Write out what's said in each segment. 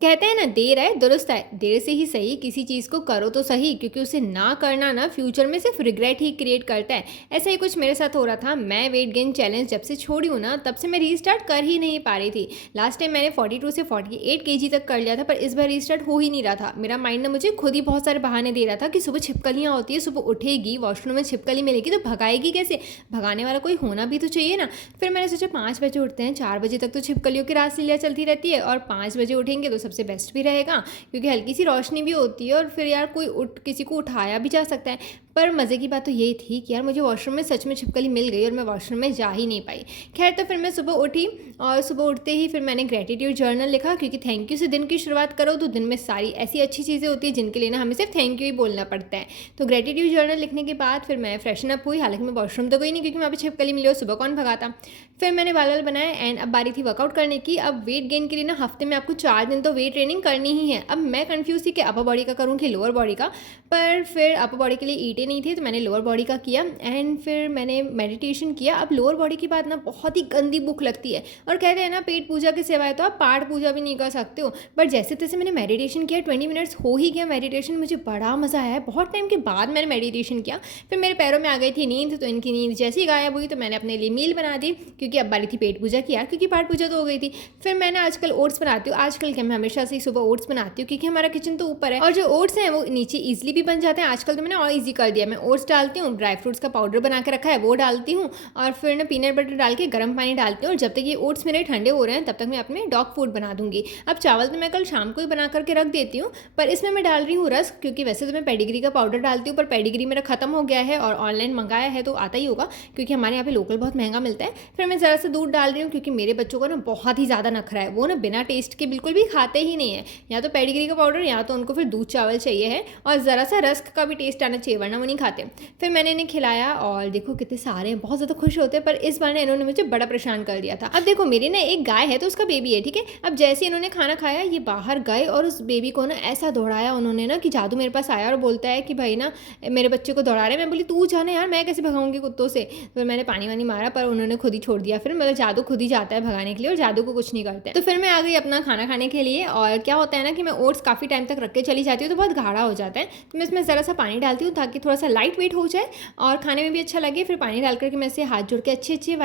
कहते हैं ना, देर आए दुरुस्त आए। देर से ही सही, किसी चीज़ को करो तो सही, क्योंकि उसे ना करना ना फ्यूचर में सिर्फ रिग्रेट ही क्रिएट करता है। ऐसा ही कुछ मेरे साथ हो रहा था। मैं वेट गेन चैलेंज जब से छोड़ी हूँ ना, तब से मैं रीस्टार्ट कर ही नहीं पा रही थी। लास्ट टाइम मैंने 42 से 48 केजी तक कर लिया था, पर इस बार रीस्टार्ट हो ही नहीं रहा था। मेरा माइंड ना मुझे खुद ही बहुत सारे बहाने दे रहा था कि सुबह छिपकलियाँ होती है, सुबह उठेगी, वॉशरूम में छिपकली मिलेगी तो भगाएगी कैसे? भगाने वाला कोई होना भी तो चाहिए ना। फिर मैंने सोचा 5 बजे उठते हैं, 4 बजे तक तो छिपकलियों की रासलीला चलती रहती है, और 5 बजे उठेंगे तो सबसे बेस्ट भी रहेगा, क्योंकि हल्की सी रोशनी भी होती है और फिर यार कोई उठ किसी को उठाया भी जा सकता है। पर मज़े की बात तो ये थी कि यार मुझे वॉशरूम में सच में छिपकली मिल गई और मैं वॉशरूम में जा ही नहीं पाई। खैर, तो फिर मैं सुबह उठी और सुबह उठते ही फिर मैंने ग्रेटिट्यूड जर्नल लिखा, क्योंकि थैंक यू से दिन की शुरुआत करो तो दिन में सारी ऐसी अच्छी चीज़ें होती है जिनके लिए ना हमें सिर्फ थैंक यू ही बोलना पड़ता है। तो ग्रेटिट्यूड जर्नल लिखने के बाद फिर मैं फ्रेशन अप हुई। हालांकि मैं वॉशरूम तो गई नहीं, क्योंकि वहाँ पे छिपकली मिली और सुबह कौन भगाता। फिर मैंने बाल वाल बनाए एंड अब बारी थी वर्कआउट करने की। अब वेट गेन के लिए ना हफ्ते में आपको 4 दिन तो वेट ट्रेनिंग करनी ही है। अब मैं कंफ्यूज थी कि अपर बॉडी का करूँ कि लोअर बॉडी का, पर फिर अपर बॉडी के लिए ईटे नहीं थे तो मैंने लोअर बॉडी का किया एंड फिर मैंने मेडिटेशन किया। अब लोअर बॉडी की बात ना बहुत ही गंदी भूख लगती है, और कहते हैं ना पेट पूजा के सिवाय तो आप पाठ पूजा भी नहीं कर सकते हो। बट जैसे तैसे मैंने मेडिटेशन किया, 20 मिनट्स हो ही गया मेडिटेशन, मुझे बड़ा मज़ा आया। बहुत टाइम के बाद मैंने मेडिटेशन किया। फिर मेरे पैरों में आ गई थी नींद, तो इनकी नींद जैसी गायब हुई तो मैंने अपने लिए मील बना दी, क्योंकि अब बारी थी पेट पूजा की यार, क्योंकि पाठ पूजा तो हो गई थी। फिर मैंने आजकल ओट्स बनाती हूँ। आजकल क्या, मैं हमेशा से ही सुबह ओट्स बनाती हूँ, क्योंकि हमारा किचन तो ऊपर है और जो ओट्स हैं वो नीचे ईजिली भी बन जाते हैं। आजकल तो मैंने और ईजी कर दिया। मैं ओट्स डालती हूँ, ड्राई फ्रूट्स का पाउडर बना के रखा है वो डालती हूँ, और फिर ना पीनट बटर डाल के गर्म पानी डालती हूँ। और जब तक ये ओट्स मेरे ठंडे हो रहे हैं तब तक मैं अपने डॉग फूड बना दूंगी। अब चावल तो मैं कल शाम को ही बना करके रख देती हूँ, पर इसमें मैं डाल रही हूँ रस्क, क्योंकि वैसे तो मैं पेडिग्री का पाउडर डालती हूँ, पर पेडिग्री मेरा खत्म हो गया है और ऑनलाइन मंगाया है तो आता ही होगा, क्योंकि हमारे यहाँ पे लोकल बहुत महंगा मिलता है। फिर मैं ज़रा सा दूध डाल रही हूँ, क्योंकि मेरे बच्चों का ना बहुत ही ज़्यादा नखरा है। वो ना बिना टेस्ट के बिल्कुल भी खाते ही नहीं है, या तो पेडिग्री का पाउडर या तो उनको फिर दूध चावल चाहिए है, और ज़रा सा रस्क का भी टेस्ट आना चाहिए, वरना वो नहीं खाते। फिर मैंने इन्हें खिलाया और देखो कितने सारे हैं, बहुत ज़्यादा खुश होते हैं। पर इस बार ना इन्होंने मुझे बड़ा परेशान कर दिया था। अब देखो मेरी ना एक गाय है तो उसका बेबी है, ठीक है। अब जैसे इन्होंने खाना खाया, ये बाहर गए और उस बेबी को ना ऐसा दौड़ाया उन्होंने ना कि जादू मेरे पास आया और बोलता है कि भाई ना मेरे बच्चे को दौड़ा रहे हैं। मैं बोली तू जाने यार, मैं कैसे भगाऊंगी कुत्तों से। फिर मैंने पानी वानी मारा, पर उन्होंने खुद ही छोड़ दिया। फिर मतलब जादू खुद ही जाता है भगाने के लिए, और जादू को कुछ नहीं करते। तो फिर मैं आ गई अपना खाना खाने के लिए। और क्या होता है ना कि मैं ओट्स काफ़ी टाइम तक रख के चली जाती हूँ तो बहुत गाढ़ा हो जाता है, तो मैं इसमें ज़रा सा पानी डालती हूँ ताकि थोड़ा सा लाइट वेट हो जाए और खाने में भी अच्छा लगे। फिर पानी डाल करके मैं इसे हाथ जोड़ के अच्छे अच्छे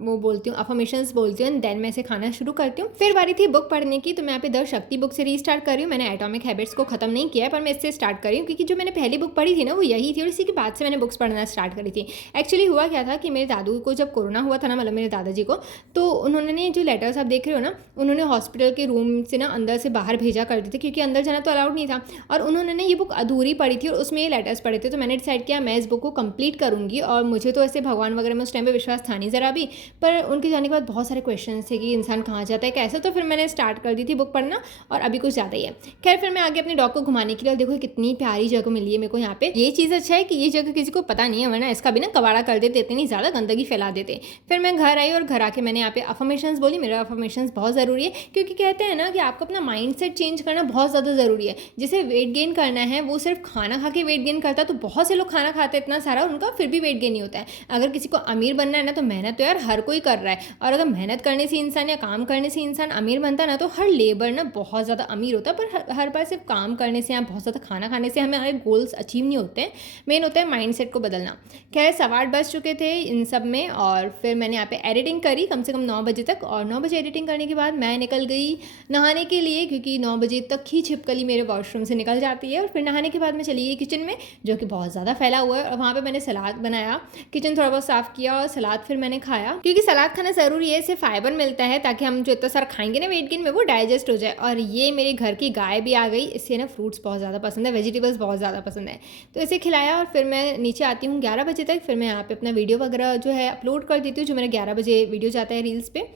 वो बोलती हूँ, अफर्मेशंस बोलती हूँ, देन मैं इसे खाना शुरू करती हूँ। फिर बारी थी बुक पढ़ने की, तो मैं यहाँ पे द शक्ति बुक से रीस्टार्ट कर रही हूँ। मैंने एटॉमिक हैबिट्स को खत्म नहीं किया है, पर मैं इससे स्टार्ट कर रही हूँ, क्योंकि जो मैंने पहली बुक पढ़ी थी ना वो यही थी, और इसी के बाद से मैंने बुक्स पढ़ना स्टार्ट करी थी। एक्चुअली हुआ क्या था कि मेरे दादू को जब कोरोना हुआ था ना, मतलब मेरे दादाजी को, तो उन्होंने जो लेटर्स आप देख रहे हो ना, उन्होंने हॉस्पिटल के रूम से ना अंदर से बाहर भेजा करते थे, क्योंकि अंदर जाना तो अलाउड नहीं था। और उन्होंने ये बुक अधूरी पढ़ी थी और उसमें ये लेटर्स पढ़े थे, तो मैंने डिसाइड किया मैं इस बुक को कंप्लीट करूँगी। और मुझे तो ऐसे भगवान वगैरह में उस टाइम पे विश्वास था नहीं ज़रा भी, पर उनके जाने के बाद बहुत सारे क्वेश्चन थे कि इंसान कहाँ जाता है कैसे, तो फिर मैंने स्टार्ट कर दी थी बुक पढ़ना, और अभी कुछ ज़्यादा ही है। खैर, फिर मैं आगे अपने डॉग को घुमाने के लिए, और देखो कितनी प्यारी जगह मिली है मेरे को यहाँ पे। ये चीज़ अच्छा है कि ये जगह किसी को पता नहीं है, वरना इसका भी ना कबाड़ा कर देते, इतनी ज़्यादा गंदगी फैला देते। फिर मैं घर आई और घर आके मैंने यहाँ पे अफर्मेशंस बोली। मेरा अफर्मेशंस बहुत ज़रूरी है, क्योंकि कहते हैं ना कि आपको अपना माइंड सेट चेंज करना बहुत ज़्यादा ज़रूरी है। जिसे वेट गेन करना है वो सिर्फ खाना खा के वेट गेन करता है, तो बहुत से लोग खाना खाते हैं इतना सारा, उनका फिर भी वेट गेन नहीं होता है। अगर किसी को अमीर बनना है ना, तो मेहनत तो यार हर कोई कर रहा है, और अगर मेहनत करने से इंसान या काम करने से इंसान अमीर बनता है ना, तो हर लेबर ना बहुत ज़्यादा अमीर होता है। पर हर बार सिर्फ काम करने से या बहुत ज़्यादा खाना खाने से हमारे गोल्स अचीव नहीं होते हैं। मेन होता है माइंड सेट को बदलना। खैर, 8:15 बज चुके थे इन सब में, और फिर मैंने यहाँ पे एडिटिंग करी कम से कम 9 बजे तक। और 9 बजे एडिटिंग करने के बाद मैं निकल गई नहाने के लिए, क्योंकि 9 बजे तक ही छिपकली मेरे वॉशरूम से निकल जाती है। और फिर नहाने के बाद मैं चली गई किचन में, जो कि बहुत ज़्यादा फैला हुआ है, और वहाँ पे मैंने सलाद बनाया, किचन थोड़ा बहुत साफ़ किया और सलाद फिर मैंने खाया, क्योंकि सलाद खाना ज़रूरी है। इससे फाइबर मिलता है, ताकि हम जो इतना सारा खाएंगे ना वेट गेन में वो डाइजेस्ट हो जाए। और ये मेरे घर की गाय भी आ गई, इससे ना फ्रूट्स बहुत ज़्यादा पसंद है, वेजिटेबल्स बहुत ज़्यादा पसंद है, तो इसे खिलाया। और फिर मैं नीचे आती हूँ 11 बजे तक। फिर मैं यहाँ पे अपना वीडियो वगैरह जो है अपलोड कर देती हूँ, जो मेरा 11 बजे वीडियो जाता है रील्स पे।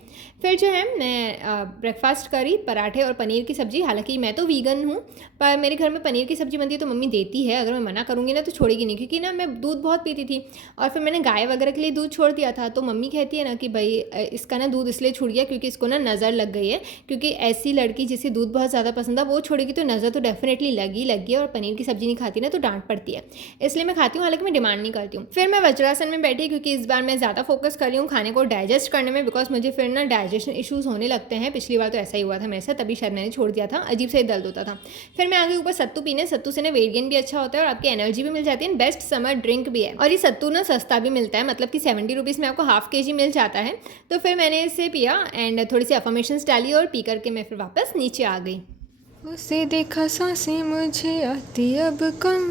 फिर जो है मैं ब्रेकफास्ट करी, पराठे और पनीर की सब्ज़ी। हालांकि मैं तो वीगन हूँ, पर मेरे घर में पनीर की सब्ज़ी बनती है तो मम्मी देती है, अगर मैं मना करूँगी ना तो छोड़ेगी नहीं, क्योंकि ना मैं दूध बहुत पीती थी और फिर मैंने गाय वगैरह के लिए दूध छोड़ दिया था। तो मम्मी कहती है ना कि भाई इसका ना दूध इसलिए छूट गया क्योंकि इसको ना नज़र लग गई है, क्योंकि ऐसी लड़की जिसे दूध बहुत ज़्यादा पसंद है वो छोड़ेगी तो नज़र तो डेफिनेटली लगी है, और पनीर की सब्ज़ी नहीं खाती ना तो डांट पड़ती है, इसलिए मैं खाती हूँ, हालांकि मैं डिमांड नहीं करती हूँ। फिर मैं वज्रासन में बैठी, क्योंकि इस बार मैं ज़्यादा फोकस कर रही हूँ खाने को डाइजेस्ट करने में, बिकॉज मुझे फिर ना डाइजेशन इशूज़ होने लगते हैं। पिछली बार तो ऐसा ही हुआ था मेरे साथ, तभी शायद मैंने छोड़ दिया था, अजीब से दर्द होता था। फिर मैं आगे ऊपर सत्तू पीने, सत्तू से ना वेट गेन भी अच्छा होता है और आपकी एनर्जी भी मिल जाती है। बेस्ट समर ड्रिंक भी है, और ये सत्तू ना सस्ता भी मिलता है, मतलब कि 70 रुपीज़ में आपको हाफ kg मिल जाता है। तो फिर मैंने इसे पिया एंड थोड़ी सी अफर्मेशंस डाली और पी करके मैं फिर वापस नीचे आ गई। उसे देखा सांसें मुझे आती अब कम,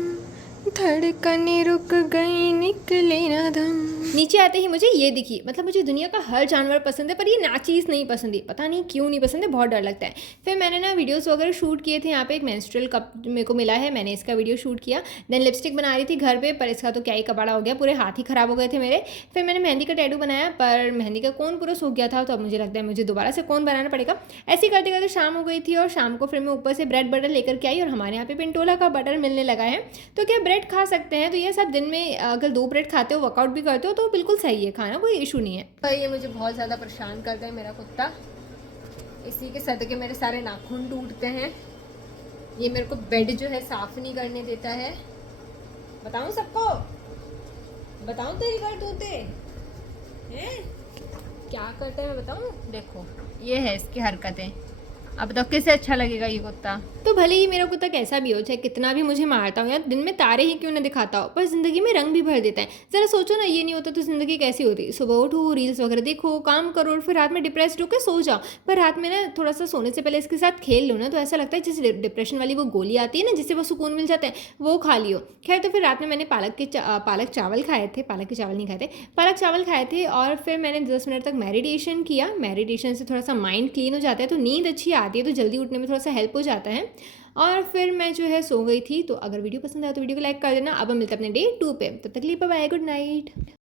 धड़कनें रुक गई निकले ना दम। नीचे आते ही मुझे ये दिखी, मतलब मुझे दुनिया का हर जानवर पसंद है पर ये नाचीज़ नहीं पसंद है, पता नहीं क्यों नहीं पसंद है, बहुत डर लगता है। फिर मैंने ना वीडियोस वगैरह शूट किए थे, यहाँ पे एक मेंस्ट्रुअल कप मेरे को मिला है, मैंने इसका वीडियो शूट किया। देन लिपस्टिक बना रही थी घर पे, पर इसका तो क्या ही कबाड़ा हो गया, पूरे हाथ ही ख़राब हो गए थे मेरे। फिर मैंने मेहंदी का टैटू बनाया, पर मेहंदी का कोन पूरा सूख गया था, तो अब मुझे लगता है मुझे दोबारा से कोन बनाना पड़ेगा। ऐसे करते करते शाम हो गई थी, और शाम को फिर मैं ऊपर से ब्रेड बटर लेकर के आई, और हमारे यहाँ पे पिंटोला का बटर मिलने लगा है, तो क्या ब्रेड खा सकते हैं। तो ये सब दिन में अगर 2 ब्रेड खाते हो, वर्कआउट भी करते हो, तो बिल्कुल सही है खाना, कोई इशू नहीं है। भाई ये मुझे बहुत ज़्यादा परेशान करता है मेरा कुत्ता, इसी के सदके मेरे सारे नाखून टूटते हैं। ये मेरे को बेड जो है साफ़ नहीं करने देता है। बताऊं सबको, बताऊं तेरी करतूते हैं क्या करता है, मैं बताऊं। देखो ये है इसकी हरकतें, अब बताओ किसे अच्छा लगेगा ये कुत्ता। तो भले ही मेरा कुत्ता कैसा भी हो, चाहे कितना भी मुझे मारता हो या दिन में तारे ही क्यों ना दिखाता हो, पर ज़िंदगी में रंग भी भर देता है। ज़रा सोचो ना, ये नहीं होता तो ज़िंदगी कैसी होती। सुबह उठो, रील्स वगैरह देखो, काम करो, और फिर रात में डिप्रेस्ड होकर सो जाओ। पर रात में ना थोड़ा सा सोने से पहले इसके साथ खेल लो ना, तो ऐसा लगता है जैसे डिप्रेशन वाली वो गोली आती है ना, जिससे वो सुकून मिल जाता है, वो खा लियो। खैर, तो फिर रात में मैंने पालक चावल खाए थे, पालक के चावल नहीं खाए थे, पालक चावल खाए थे, और फिर मैंने 10 मिनट तक मेडिटेशन किया। मेडिटेशन से थोड़ा सा माइंड क्लीन हो जाता है, तो नींद अच्छी आती है, तो जल्दी उठने में थोड़ा सा हेल्प हो जाता है। और फिर मैं जो है सो गई थी। तो अगर वीडियो पसंद आया तो वीडियो को लाइक कर देना। अब हम मिलते हैं अपने डे 2 पे, तब तक के लिए बाय बाय, गुड नाइट।